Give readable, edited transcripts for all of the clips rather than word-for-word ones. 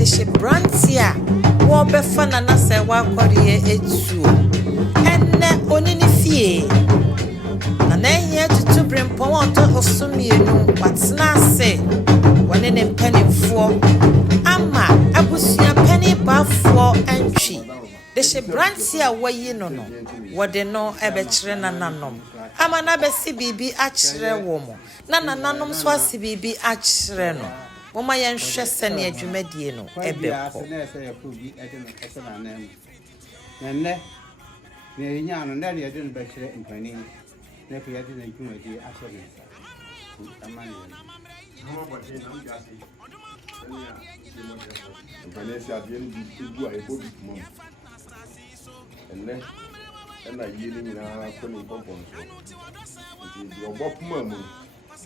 de she brantia wo befa na na se wa kɔre etu enne onini fie na ehia tutu brempo won to osumienu watena ase wone ne mpanimfo ama abusua pani bafo antwi de she brantia wayi no wode no ebekire na nanom ama na besi bibi akire wo mo na nanom so asi bibi akire no Mama yan hwese ne adwumadie no ebekọ nne ne nya no na de no bekire mpani na pe yade na adwumadie ahyɛ nsa amane mama bɔde na mjase mpani se ade no bi gu a ebo bi mom nne na yie ni na ko ni bonbon so ndi obo puma mu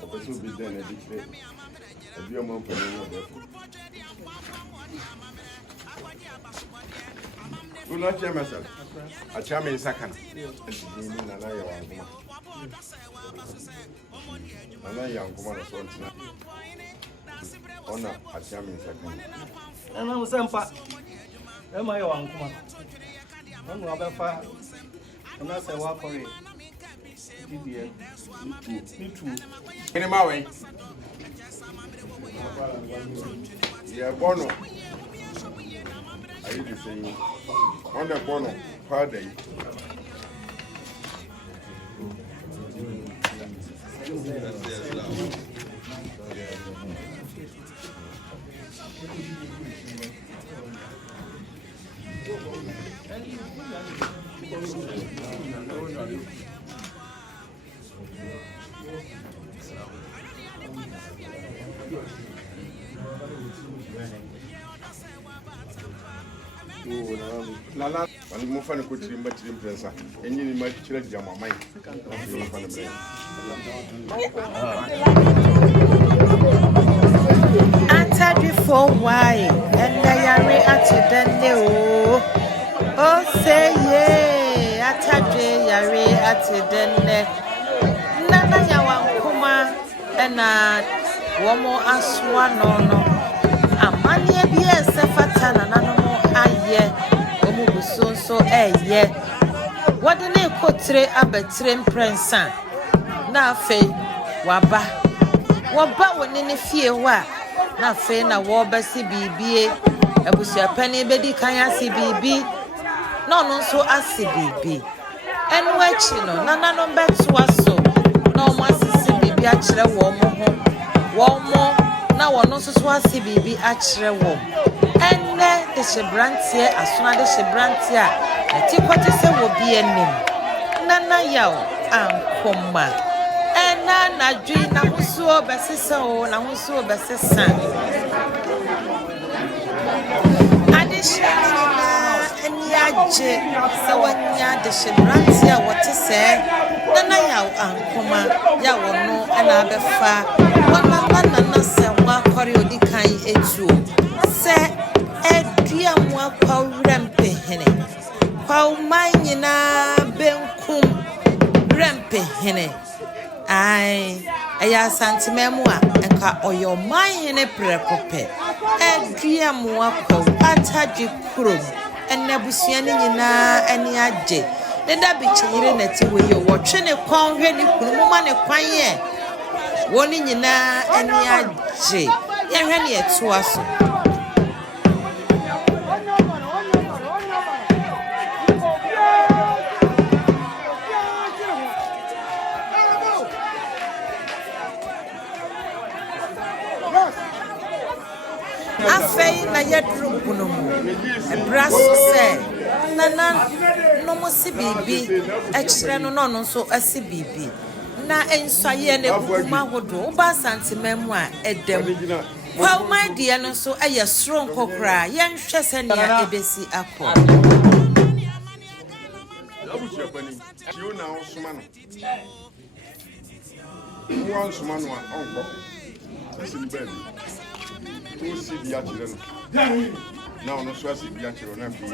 obeso bi den na dikire Ebi omo pele no defo. Una chemesel. A chame sakana. Ni na na ya wanguma. Na ya wanguma na so ntina. Ona a chame sakana. Na musempa. E ma ya wanguma. Na mu abefa. Na se wa kore. Didie. Nitu. Ene mawe. Yeah, Bono. I used to say, on the Bono, pardon. Lala, and move on a good dream, but dream prince. And you might chill at Jamma. Answer before why, and I are at the oh, say ye, Ataje Yare at the Nana Yawan Kuma, and Womo Aswan no. Amania be a Safatana, no aye. So yeah. What the name cotre abetrem prensa na fe waba won ne fie wa na fe na wo ba si bibie abusua pani bedi kan asi bibi no no so asi bibi enu achi no na no beto aso na o masisi bibi a kire wo mo na wo no so asi bibi a kire wo enne de shebrantie asona de shebrantie a ti kwate se wo bi enim nana yaw ankoma ena na dwi na husuo besesa o na husuo besesa adishina eni aje se wanya de shebrantie a wote se nana yaw ankoma yaw no ena abefa wana se wa kori odikan etu se Kwahu Benkumhene Werempehene ai eya santimemu a enka oyo mahene prekope eduamwa Kwahu atadwe krom enabusua ne nyina ani agye ne da bikyire nati weyo wotwe ne kwan hwe ne kunu ma ne kwan ye woni nyina ani agye yehwe ne eto aso afei na yedrum kunumu ebraso se nana no mo si bibi ekire no no nso asi bibi na ensaye ne bukuma hodo ba santimemu a edem Kwahu my dear no so eye strong kokra yen hwese ne ebesi akọ Abusia pani ti o na osuma no wo osuma no a onko asi ni baby to si bi akire no na ono so asi bi akire na fi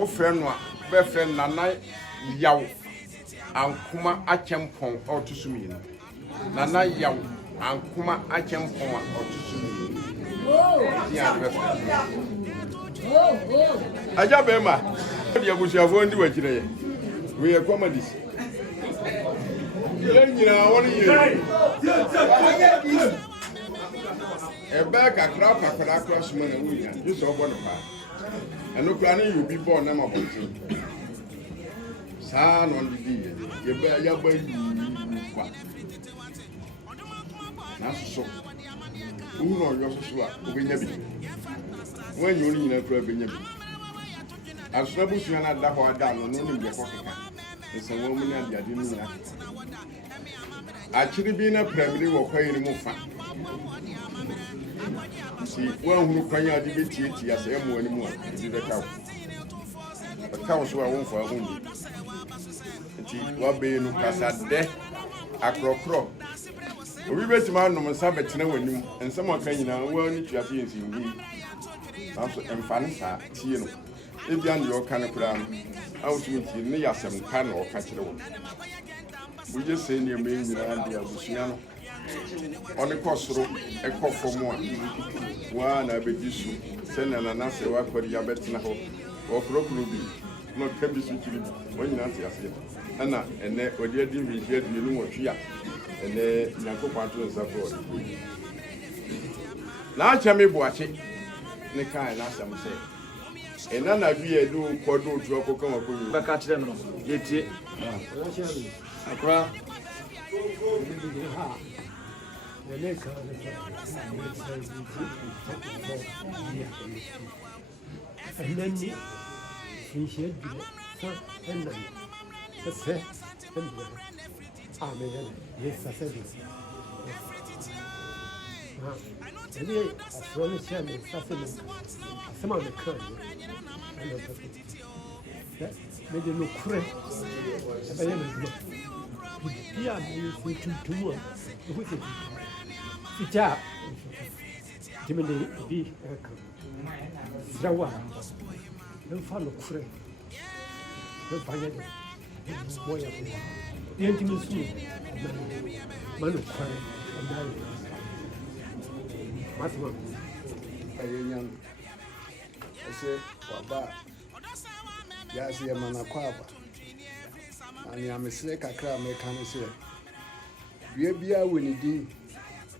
wo friend no be friend nana yaw ankuma akempon otusumi no nana yaw ankuma akempon otusumi ya be aja be ma dia busiafo ndi wakire ye we e comedies nyina woni ye ebe kakra pakra cross mo na wuya just obo no pa eno kra na you be born na mabonti sa no ndi ye be ya ba kwa na so uno yo so a obenya bi when you nyina kra benya bi asrabu suya na da ho ada no no nimbe ko keka nse wo mu na dia de ni nyina akiri bi na primary wo kwayi ni mu fa si wo hunu kwanya de betieti asa emu ani mu a di beka wo so a wo fa ho ni ti wa be no kasa de akrokro obi betima no msa betena wanim ensem aka nyina wo ni tuase yensi ngi aso emfane sa tie no ebia ndi o kan kura no awutu tie ne yasem kan o ka kire wo buje se ni me nyina ndi abusua no oni kosoro ekofomo a wa na bejisu se na na se wa kwari ya betena ho o krokro bi no kebi su kiri wo nyina tia se ana ene odi adi mi je di nu wotwa ene nyanko kwanto nsafo na chame buache ne kai na asam se ena na bi edu kodo otu okoko wakoyi baka kire no yetie akra Amen. Yes, I said this. Maybe a strong chairman, some of the current. Made you look crazy. Yeah, you see two more. Sit up. Dimini be a Zawa. Don't follow crazy. Don't find it. Boy, the intimacy, man of crime, and Masma. I say, Waba, Yasi Manakwaba, and Yamiseka Kram, I can say, Bia when it did,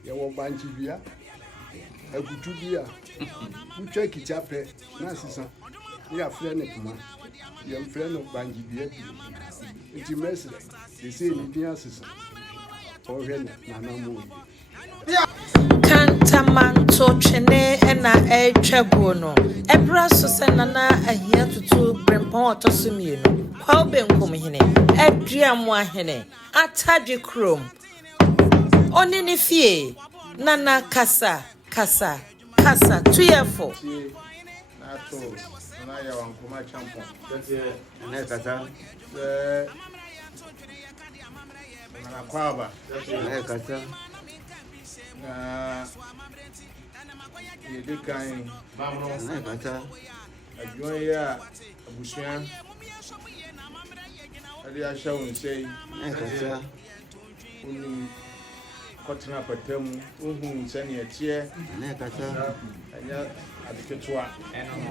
your banchi beer, a good beer, you check it up, Nassisa, you are friend of mine, you are friend of Banji beer. It's a message. They say anything else or Nana. Cantamanto chene ena chebono. Ebra so senana ahia tutu brempon otosumino. Kwahu Benkumhene Werempehene atadwe krom. Oni ni fie nana kasa tuyefo. Na to na ya wankuma champion. na kasa Na kwaba. na kasa Na yedekan na kasa adwon ya abusua ali asha wonsei na kasa uni kotena patamu ohun sani etie na kasa anya adiketwa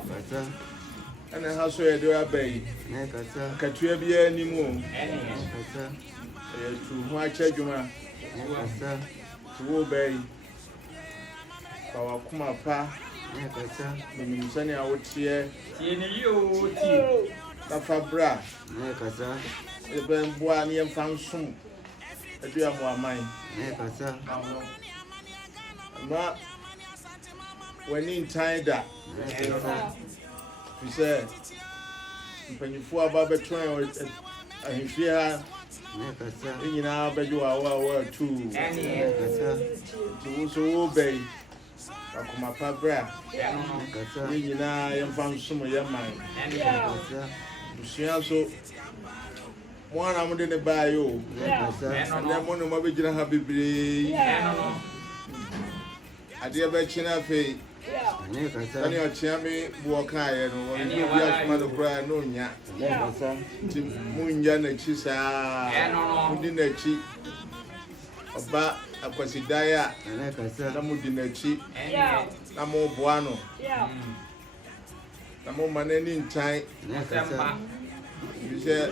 kasa ana haso yedo abai na kasa katua bia ni mu kasa tu ho acha dwuma na kasa tuwo bai bawa kuma pa na kasa mimi sani awotie tie ni yo tie na fabra na kasa ebe mboa ni mfansum edu ya muamai na kasa ma wani ntaida na kasa fise mpanyifu aba betwen ahifie ha na kasa nyina beju awa tu na kasa tu so wo bei akoma pabra na kasa nyina yemfansum yeman na kasa busia so mwana mu de ne bayo na kasa na mo no mabegyina ha bebre ade ba china fe Sani ọchịame bụ ọka ya no ọ ndị obi asụma no kura no nya nti mu nya n'echi saa ndị n'echi ọba akwasidaya na mu di n'echi na mu boa no na mu manani ntan bise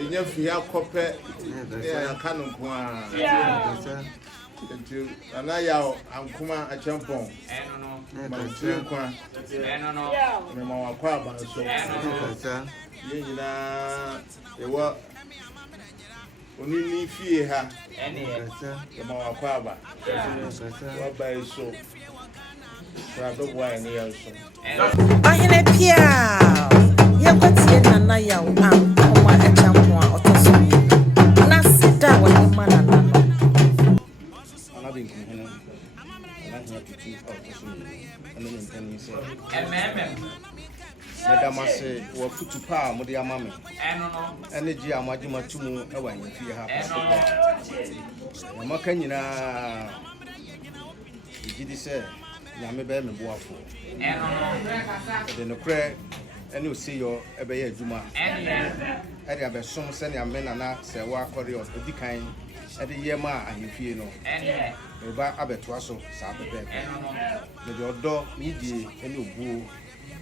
enye fia kope ya kanu kwa nti ana ya ankuma achempon mantie kwa me ma wakwa aba so ye nyina ewa onini fie ha me ma wakwa aba wa ba so pra do boy ni ya so ahene pia ye kwatie nana ya ankuma achempon a otoso na sida wa ni mana na Kwahu Benkumhene Werempehene Medamase wa futupa mode amame energy amagima tumu ewa yefie ha maka nyina igidi se nyame be me boafo de no kre ene oseyo ebe ye adwuma ede abesom se ne amena na se wa akore odikan ede yema ahefie no eba abeto aso sa bebe ne de odo midi ene obuo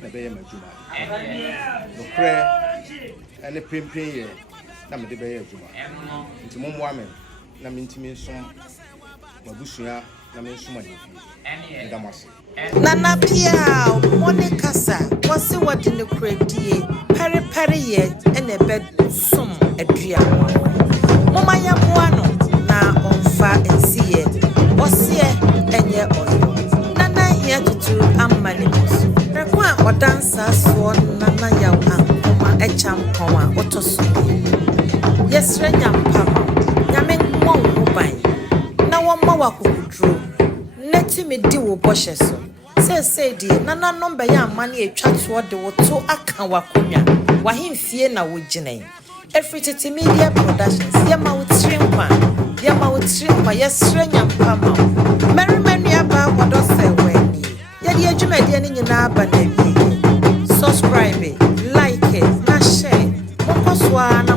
na be yema adwuma no kre ene pempen ye na me de be ye adwuma nti mommo amen na mentimi som mabusua na me som ahefie ndamase Nana Pia, Monica, was it what in the credit? Peri ye, and a bed sum a dria. Mama Yabuano, now on far and see it. Was here and ye oil. Nana here to do ammanimos. Require or dancer swan Nana Yaw and Poma a champoma, Otosu. Yes, Renyam Pama, Yamin won't buy. Now one more could drew. Let me do wo boshe so say di nana number ya mane atwa to de wo to aka wakonwa wahemfie na wo ginen Efrititi Media Productions yama wo trinkwa yesre nyampa ma meri manu aba wodo se weni ye di adwumade ni nyina aba na wie subscribe like na share mokoswa na